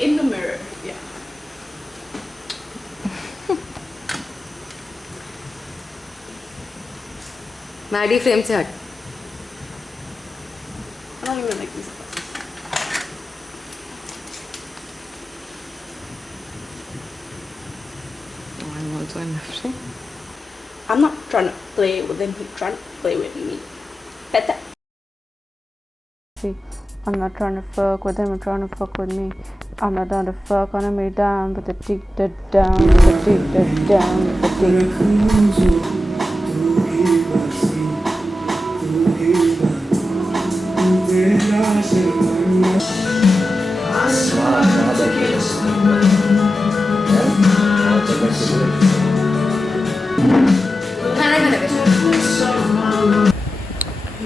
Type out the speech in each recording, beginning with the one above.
in the mirror. Yeah. Maddy frame से हट. I don't even like these glasses. I'm also in frame. I'm not trying to play with him. He's trying to play with me. Better. I'm not trying to fuck with him. I'm trying to fuck with me. I'm not down to fuck on me down, but the deep that down, the deep that down, the deep.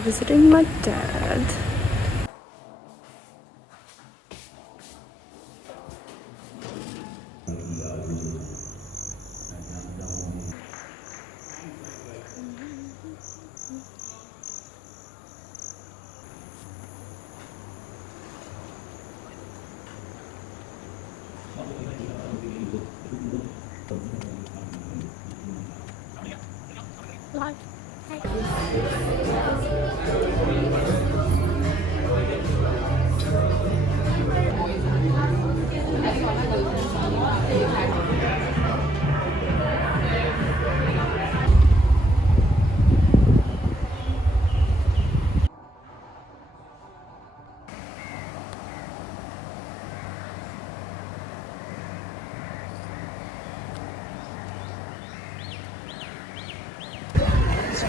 Visiting my dad.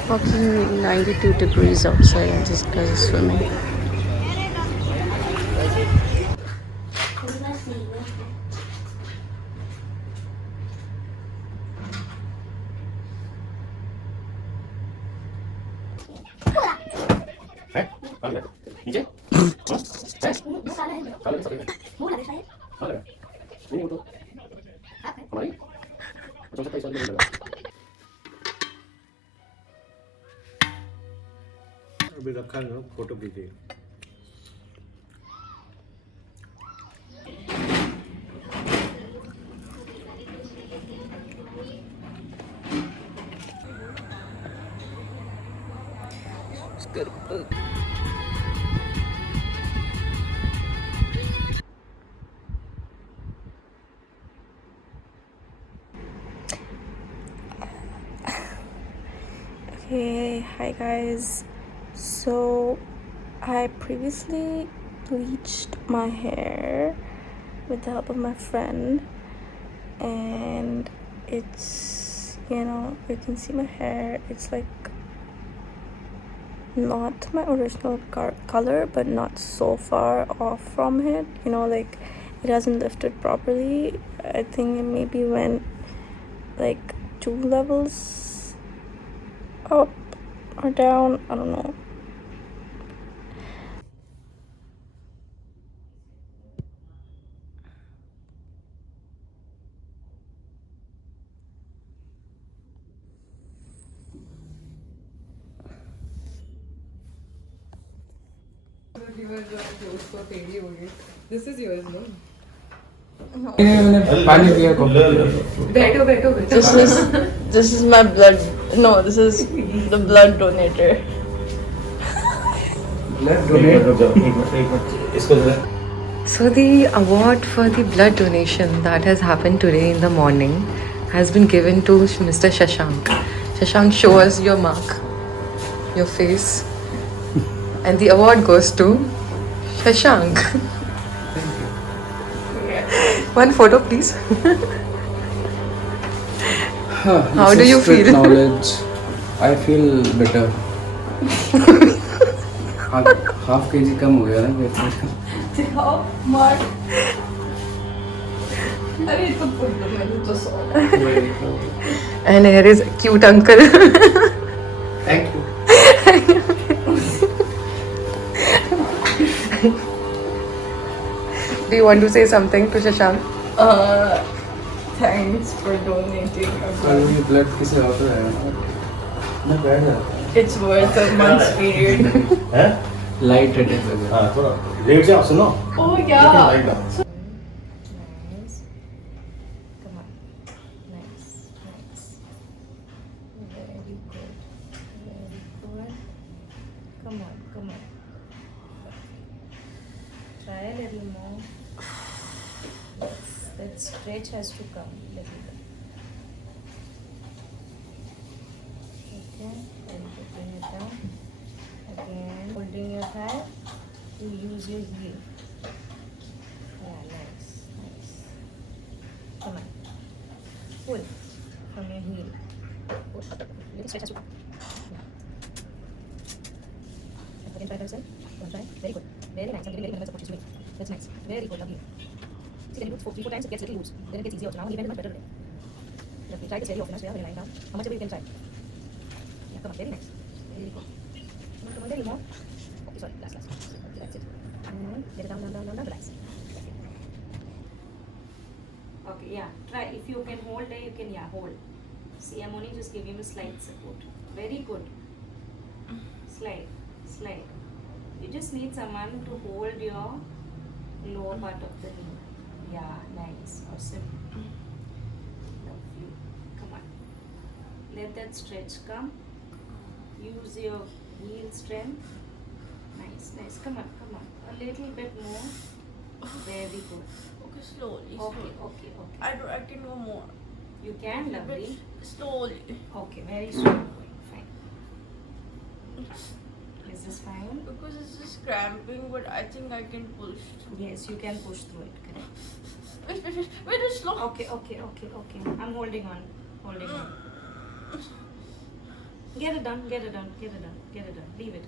Fucking 92 degrees outside and this guy is swimming. अभी रखा है photo कीजिए. Okay, hi guys. So I previously bleached my hair with the help of my friend, and it's, you know, you can see my hair, it's like not my original color, but not so far off from it, you know, like it hasn't lifted properly. I think it maybe went like 2 levels up or down, I don't know. This is yours, no? पानी पिया को. बैठो बैठो बैठो. This is my blood. No, this is the blood donator. Blood donate. इसको जरा. So the award for the blood donation that has happened today in the morning has been given to Mr. Shashank. Shashank, show us your mark, your face, and the award goes to Shashank. One photo, please. How do you feel? Knowledge. I feel better. half kg कम हो गया ना. Mark. अरे तो put दो, मैंने तो saw. And here is cute uncle. Thank you. Do you want to say something to Shashank? Thanks for donating. कल भी blood किसे होता है ना. मैं बैठ जाता. It's worth a month's period. हैं? Light headed लगे. हाँ थोड़ा लेट जाओ सुनो. Oh yeah. that stretch has to come little bit. Okay, very good. Bring it down. Again, holding your thigh, you use your heel. Yeah, nice, nice. Come on. Pull from your heel. Pull. Little stretch has to come. Yeah. Again, try yourself. One try. Very good. Very nice. I'm getting very good at what she's doing. That's nice. Very good. Lovely. See, when you do it 3-4 times, it gets a little loose. Then it gets easier. So now, even much better today. Lovely. Try this very often. When you're lying down. How much ever you can try. Yeah, come on. Very nice. Very good. Come on, very more. Okay, sorry. Last. Okay, that's it. Get it down, relax. Okay, yeah. Try. If you can hold there, you can, hold. See, I'm only just giving you a slight support. Very good. Slide. You just need someone to hold your lower part of the knee. Yeah, nice. Awesome. Lovely. Come on. Let that stretch come. Use your heel strength. Nice. Come on. A little bit more. Very good. Okay, slowly. Okay. I can go more. You can, lovely. Slowly. Okay, very slowly. Fine. Is this fine? Because it's just cramping, but I think I can push through. Yes, you can push through it. Correct. Wait, it's slow. Okay. I'm holding on. Get it done. Leave it.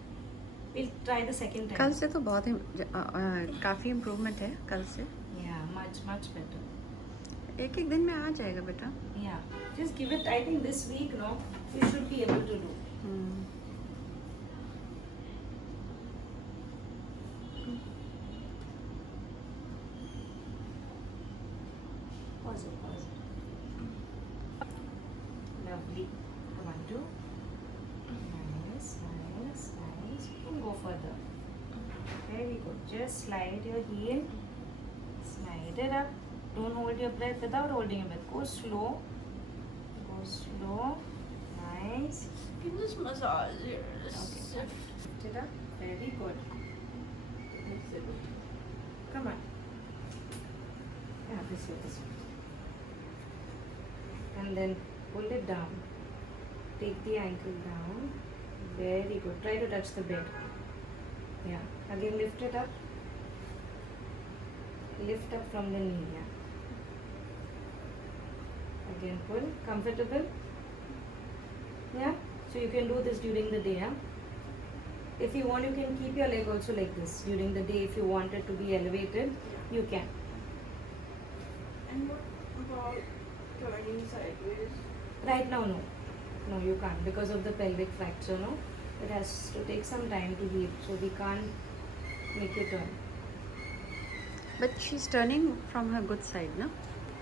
We'll try the second time. कल से तो बहुत काफ़ी improvement है कल से. Yeah, much better. एक दिन में आ जाएगा बेटा. Yeah, just give it. I think this week, no, you should be able to do. Pause it. Lovely. Come on, do. Nice. You can go further. Very good. Just slide your heel. Slide it up. Don't hold your breath without holding your breath. Go slow. Nice. You can just massage it. Okay. Lift it up. Very good. Come on. Yeah, this way. And then pull it down. Take the ankle down. Very good. Try to touch the bed. Yeah. Again, lift it up. Lift up from the knee. Yeah. Again, pull. Comfortable? Yeah. So you can do this during the day. Yeah? If you want, you can keep your leg also like this during the day. If you want it to be elevated, you can. And what about turning sideways? Right now, no. No, you can't because of the pelvic fracture, no? It has to take some time to heal, so we can't make you turn. But she's turning from her good side, no?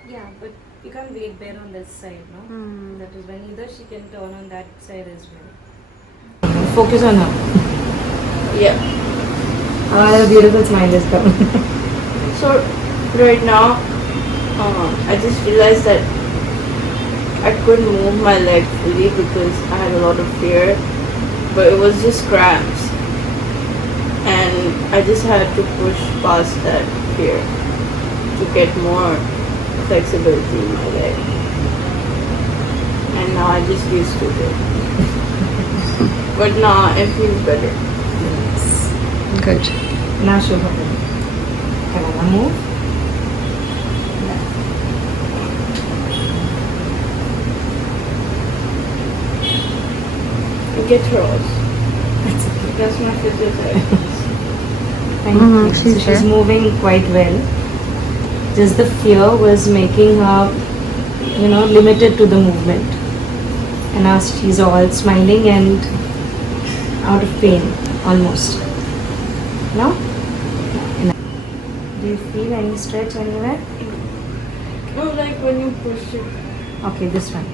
Yeah, but you can't weight bear on this side, no? That is when either she can turn on that side as well. Focus on her. Yeah. Our beautiful smile is coming. So, right now, I just realized that I couldn't move my leg fully because I had a lot of fear, but it was just cramps, and I just had to push past that fear to get more flexibility in my leg, and now I just used to it. But now it feels better. Good. Now show her. Come on, now move. Get yours. That's my physiotherapist. Thank you. So she's she's there. moving quite well. Just the fear was making her, limited to the movement. And now she's all smiling and out of pain, almost. No? Do you feel any stretch anywhere? No, like when you push it. Okay, this one.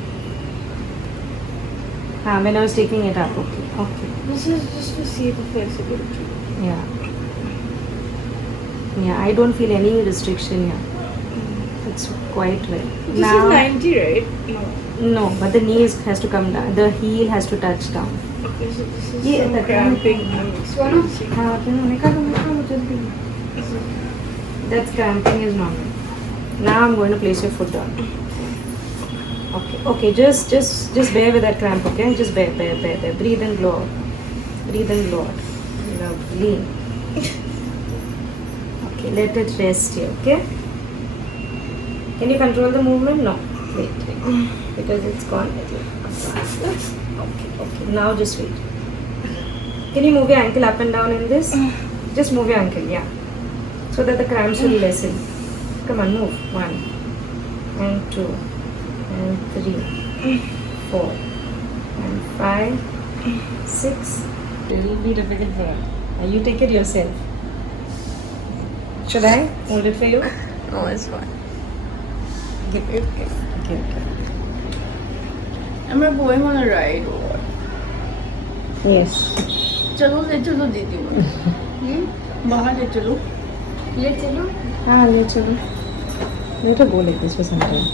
When I was taking it up, okay. This is just to see the flexibility. Yeah, I don't feel any restriction here. It's quite well. This is 90, right? No. No, but the knee has to come down. The heel has to touch down. Okay, so this is Yeah, some the cramping I'm experiencing. That's cramping is normal. Now I'm going to place your foot down. Okay. Just bear with that cramp. Okay, just bear. Breathe and blow out. Lovely. Okay, let it rest here. Okay. Can you control the movement? No. Wait. Because it's gone. Okay. Now just wait. Can you move your ankle up and down in this? Just move your ankle, yeah. So that the cramps will lessen. Come on, move. 1 and 2 and 3, 4 and 5, 6. It will be difficult for her. You take it yourself. Should I hold it for you? No, it's fine. Okay. Am I going on a ride or what? Yes. चलो ले चलो दीदी बाहर ले चलो हाँ ले चलो. Let her go like this for some time.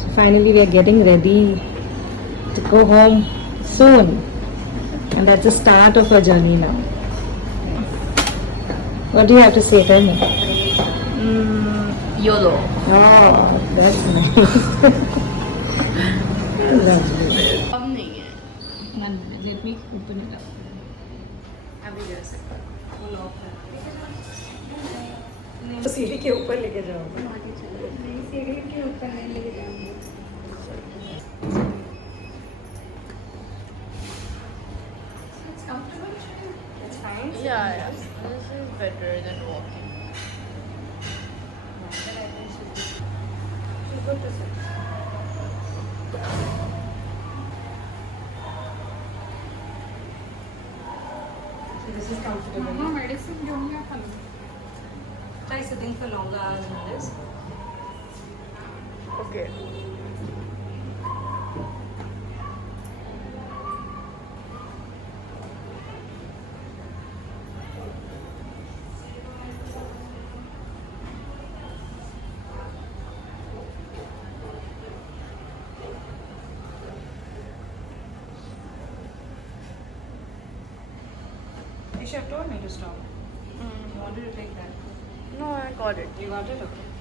So finally we are getting ready to go home soon. And that's the start of our journey now. What do you have to say? Tell me. YOLO. Oh, that's nice. Lovely. अब नहीं है. Let me open it up. अभी जैसे full off है. तो सीढ़ी के ऊपर लेके जाओ. सीढ़ी के ऊपर नहीं लेके जाऊंगी. It's comfortable. It's fine. Yeah. This is better than walking. She's good to sit. So this is comfortable. Try sitting for longer hours in this. Okay. You should have told me to stop. You wanted to take that. No, I got it. You got it? Okay.